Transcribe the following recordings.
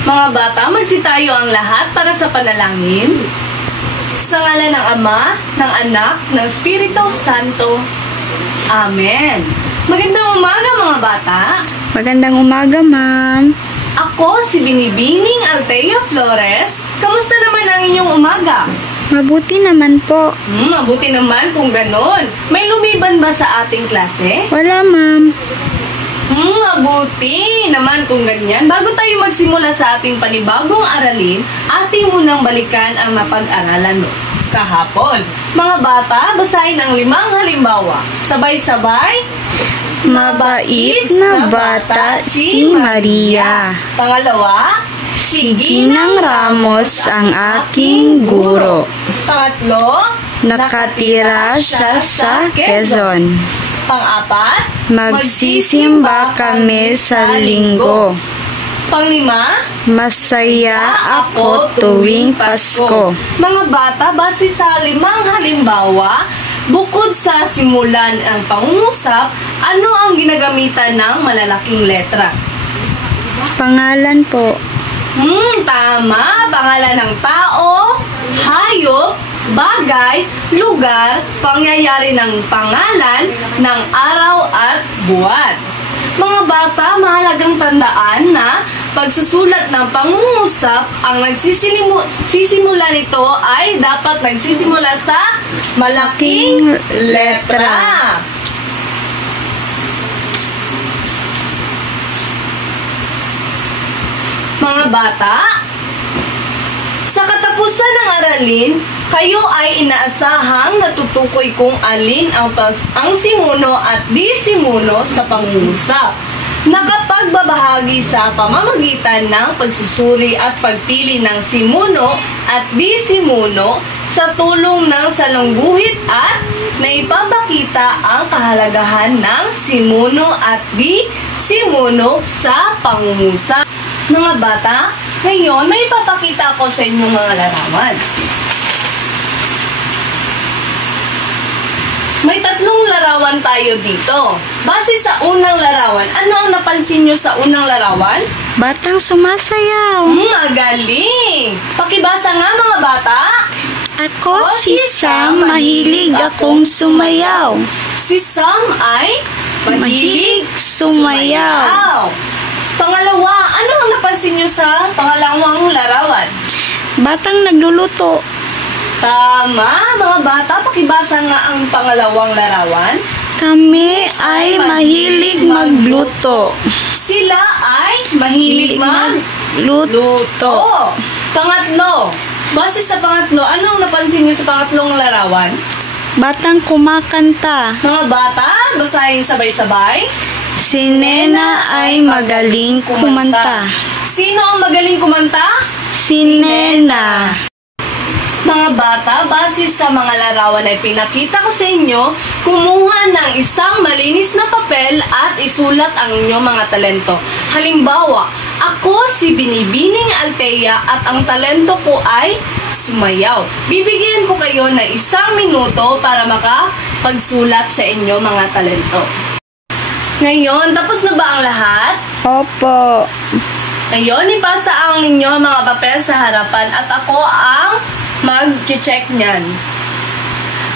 Mga bata, magsitayo ang lahat para sa panalangin. Sa ngalan ng Ama, ng Anak, ng Espiritu Santo. Amen. Magandang umaga mga bata. Magandang umaga, ma'am. Ako si Binibining Altea Flores. Kamusta naman ang inyong umaga? Mabuti naman po. Mabuti naman kung ganon. May lumiban ba sa ating klase? Wala, ma'am. Mabuti naman kung ganyan. Bago tayo magsimula sa ating panibagong aralin, ating munang balikan ang napag-aralan kahapon. Mga bata, basahin ang 5 halimbawa. Sabay-sabay. Mabait na bata si Maria. Pangalawa, Ginang Ramos ang aking guro. Pangatlo, Nakatira siya sa Quezon. Pang-apat, Magsisimba kami sa linggo. Panglima, Masaya ako tuwing Pasko. Mga bata, base sa 5 halimbawa, bukod sa simulan ang pangungusap, ano ang ginagamitan ng malalaking letra? Pangalan po. Tama. Pangalan ng tao, hayop, bagay, lugar, pangyayari ng pangalan, ng araw at buwan. Mga bata, mahalagang tandaan na pagsusulat ng pangungusap, ang nagsisimula nito ay dapat nagsisimula sa malaking letra. Mga bata, sa katapusan ng aralin, kayo ay inaasahang natutukoy kung alin ang simuno at disimuno sa pangungusap. Nakapagbabahagi sa pamamagitan ng pagsusuri at pagpili ng simuno at disimuno sa tulong ng salungguhit at naipapakita ang kahalagahan ng simuno at disimuno sa pangungusap. Mga bata, ngayon may ipapakita ako sa inyong mga larawan. May 3 larawan tayo dito. Base sa unang larawan, ano ang napansin nyo sa unang larawan? Batang sumasayaw. Magaling! Pakibasa nga mga bata. Ako si Sam, mahilig akong sumayaw. Si Sam ay mahilig sumayaw. Pangalawa, ano ang napansin nyo sa pangalawang larawan? Batang nagluluto. Tama, mga bata, pakibasa nga ang pangalawang larawan. Kami ay mahilig magluto. Sila ay mahilig magluto. Pangatlo, base sa pangatlo, anong napansin niyo sa pangatlong larawan? Batang kumakanta. Mga bata, basahin sabay-sabay. Si Nena ay magaling kumanta. Sino ang magaling kumanta? Si Nena. Mga bata, base sa mga larawan ay pinakita ko sa inyo, kumuha ng isang malinis na papel at isulat ang inyong mga talento. Halimbawa, ako si Binibining Altea at ang talento ko ay sumayaw. Bibigyan ko kayo ng 1 minuto para makapagsulat sa inyong mga talento. Ngayon, tapos na ba ang lahat? Opo. Ngayon, ipasa ang inyong mga papel sa harapan at ako ang mag-check niyan.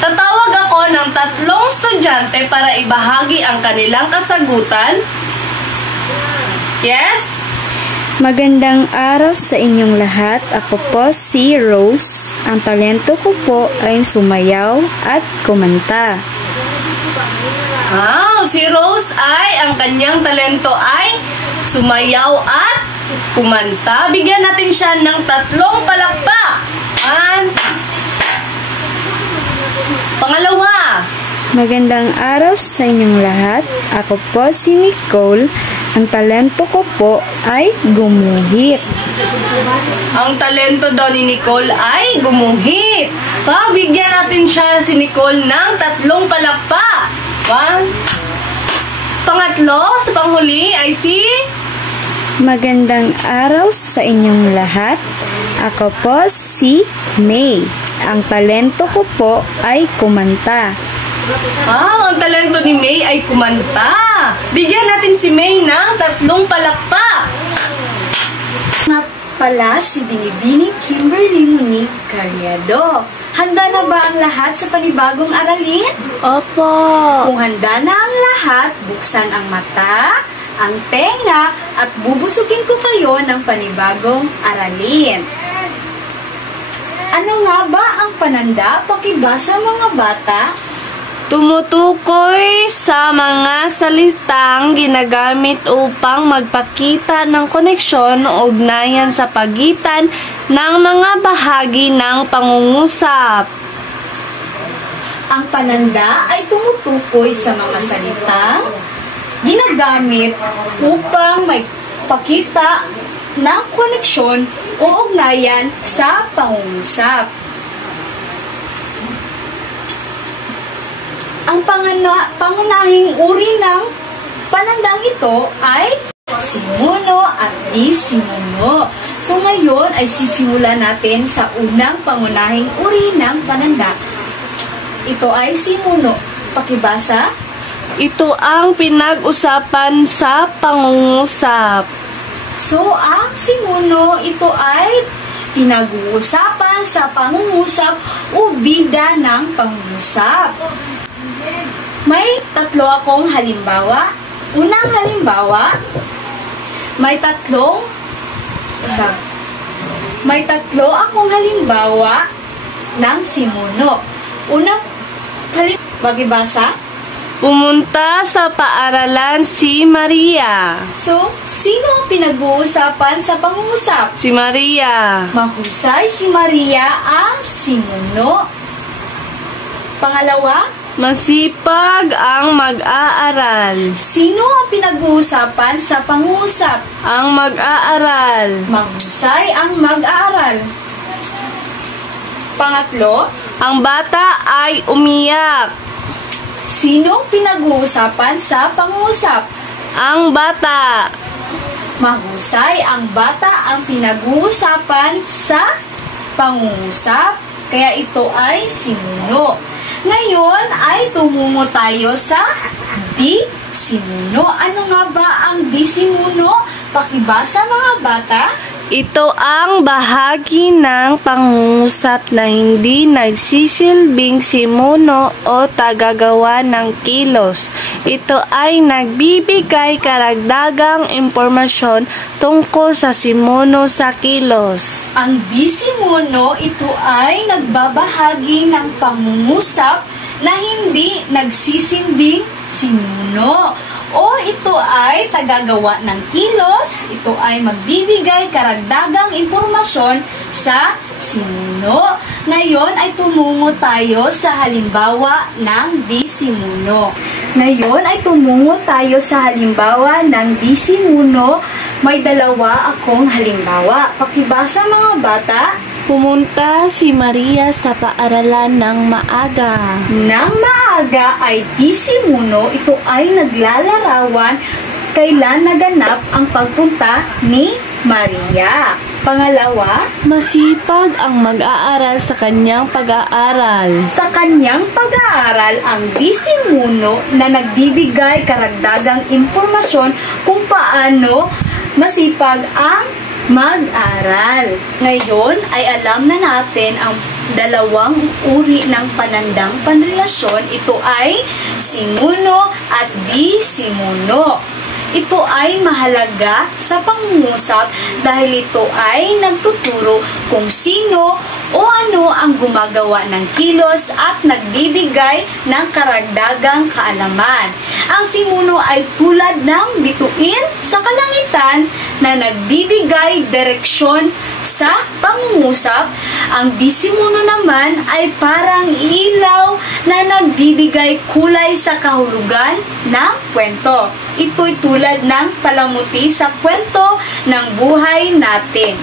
Tatawag ako ng 3 estudyante para ibahagi ang kanilang kasagutan. Yes? Magandang araw sa inyong lahat. Ako po si Rose. Ang talento ko po ay sumayaw at kumanta. Si Rose ay, ang kanyang talento ay sumayaw at kumanta. Bigyan natin siya ng 3 palakpak. Pangalawa. Magandang araw sa inyong lahat. Ako po si Nicole. Ang talento ko po ay gumuhit. Ang talento daw ni Nicole ay gumuhit. Bigyan natin siya si Nicole ng 3 palakpak. Pangatlo, sa panghuli ay si... Magandang araw sa inyong lahat. Ako po si May. Ang talento ko po ay kumanta. Ang talento ni May ay kumanta. Bigyan natin si May ng 3 palakpak. pala si Binibining Kimberly Monique Carriado. Handa na ba ang lahat sa panibagong aralin? Opo. Kung handa na ang lahat, buksan ang mata, ang tenga, at bubusugin ko kayo ng panibagong aralin. Ano nga ba ang pananda? Pakibasa mga bata. Tumutukoy sa mga salitang ginagamit upang magpakita ng koneksyon o ugnayan sa pagitan ng mga bahagi ng pangungusap. Ang pananda ay tumutukoy sa mga salitang ginagamit upang may pakita ng koneksyon o ugnayan sa pangungusap. Ang pangunahing uri ng panandang ito ay simuno at disimuno. So ngayon ay sisimulan natin sa unang pangunahing uri ng pananda. Ito ay simuno. Pakibasa. Ito ang pinag-usapan sa pangungusap. So ang simuno, ito ay pinag-uusapan sa pangungusap o bida ng pangungusap. May tatlo akong halimbawa. Unang halimbawa, may tatlo akong halimbawa ng simuno. Unang pakibasa. Pumunta sa paaralan si Maria. So, sino ang pinag-uusapan sa pangungusap? Si Maria. Mahusay si Maria ang simuno. Pangalawa, Masipag ang mag-aaral. sino ang pinag-uusapan sa pangungusap? Ang mag-aaral. Mahusay ang mag-aaral. Pangatlo, Ang bata ay umiyak. sino ang pinag-uusapan sa pangungusap? Ang bata. Mahusay ang bata ang pinag-uusapan sa pangungusap. Kaya ito ay simuno. Ngayon ay tumungo tayo sa disimuno. Ano nga ba ang disimuno? Pakibasa mga bata. Ito ang bahagi ng pangungusap na hindi nagsisilbing simuno o tagagawa ng kilos. Ito ay nagbibigay karagdagang impormasyon tungkol sa simuno sa kilos. Ang disimuno, ito ay nagbabahagi ng pangungusap na hindi nagsisinding simuno. O ito ay tagagawa ng kilos, ito ay magbibigay karagdagang impormasyon sa simuno. Ngayon ay tumungo tayo sa halimbawa ng disimuno. May dalawa akong halimbawa. Pakibasa mga bata. Pumunta si Maria sa paaralan ng maaga. Nang maaga ay disimuno, ito ay naglalarawan kailan naganap ang pagpunta ni Maria. Pangalawa, Masipag ang mag-aaral sa kanyang pag-aaral. sa kanyang pag-aaral ang disimuno na nagbibigay karagdagang impormasyon kung paano masipag ang mag-aral. Ngayon ay alam na natin ang dalawang uri ng panandang panrelasyon. Ito ay simuno at disimuno. Ito ay mahalaga sa pangungusap dahil ito ay nagtuturo kung sino o ano ang gumagawa ng kilos at nagbibigay ng karagdagang kaalaman. Ang simuno ay tulad ng bituin sa kalangitan na nagbibigay direksyon sa pangungusap. Ang disimuno naman ay parang ilaw na nagbibigay kulay sa kahulugan ng kwento. Ito'y tulad ng palamuti sa kwento ng buhay natin.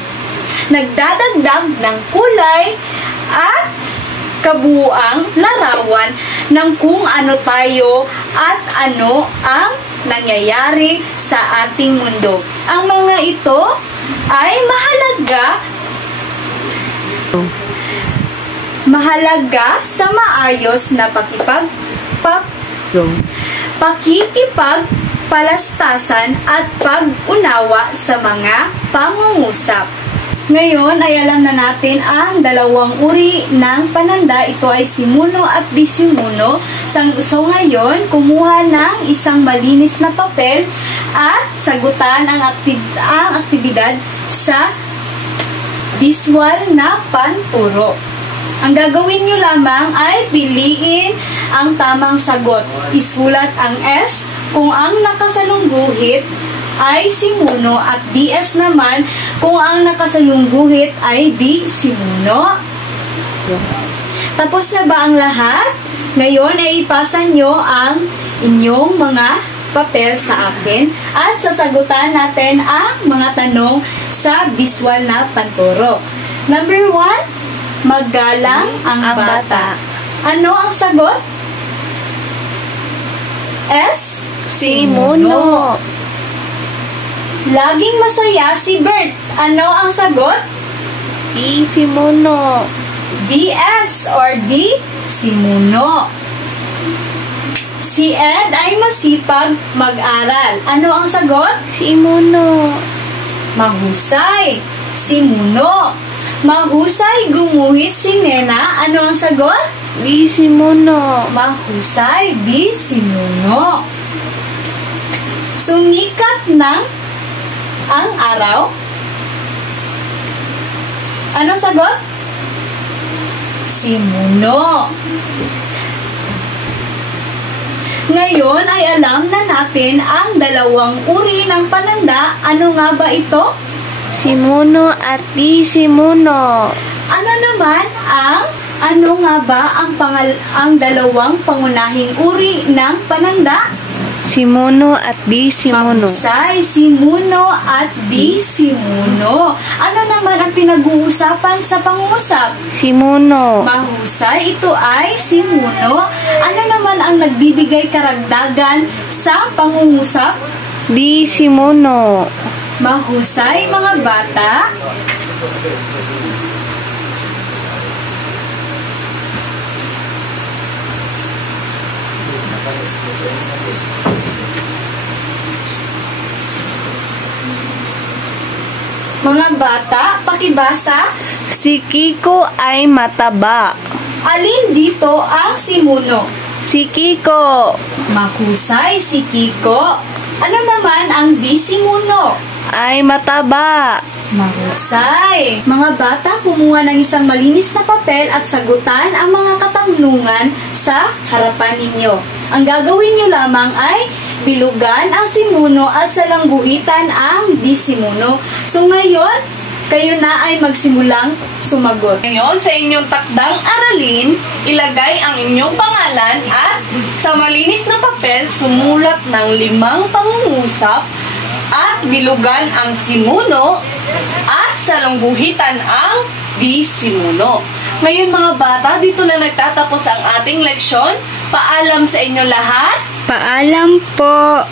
Nagdadagdag ng kulay at kabuuang larawan ng kung ano tayo at ano ang nangyayari sa ating mundo. Ang mga ito ay mahalaga sa maayos na pakikipagpalastasan at pag-unawa sa mga pangungusap. Ngayon ay alam na natin ang dalawang uri ng pananda. Ito ay simuno at disimuno. So ngayon, kumuha ng isang malinis na papel at sagutan ang aktibidad sa visual na panturo. Ang gagawin nyo lamang ay piliin ang tamang sagot. Isulat ang S kung ang nakasalungguhit ay simuno at DS naman kung ang nakasalungguhit ay di simuno. Tapos na ba ang lahat? Ngayon ay ipasa nyo ang inyong mga papel sa akin at sasagutan natin ang mga tanong sa visual na panturo. Number 1, maggalang ang bata. Ano ang sagot? S. Simuno. Laging masaya si Bert. Ano ang sagot? Di simuno. DS or D. Simuno. Si Ed ay masipag mag-aral. Ano ang sagot? Simuno. Mahusay. Simuno. Mahusay gumuhit si Nena. Ano ang sagot? Di simuno. Mahusay. Di simuno. Sumikat ng ang araw. Ano sagot? Simuno. Ngayon ay alam na natin ang dalawang uri ng pananda. Ano nga ba ito? Simuno at di simuno. Ano nga ba ang dalawang pangunahing uri ng pananda? Simuno at di simuno. Mahusay, simuno at di simuno. Ano naman ang pinag-uusapan sa pangungusap? Simuno. Mahusay, ito ay simuno. Ano naman ang nagbibigay karagdagan sa pangungusap? Di simuno. Mahusay, mga bata. Mga bata, pakibasa. Si Kiko ay mataba. Alin dito ang simuno? Si Kiko. Mahusay, si Kiko. Ano naman ang di simuno? Ay mataba. Mahusay. Mga bata, kumuha ng isang malinis na papel at sagutan ang mga katanungan sa harapan ninyo. Ang gagawin nyo lamang ay bilugan ang simuno at salangguhitan ang disimuno. So ngayon, kayo na ay magsimulang sumagot. Ngayon, sa inyong takdang aralin, ilagay ang inyong pangalan at sa malinis na papel, sumulat ng 5 pangungusap at bilugan ang simuno at salangguhitan ang disimuno. Ngayon mga bata, dito na nagtatapos ang ating leksyon. Paalam sa inyo lahat. Paalam po.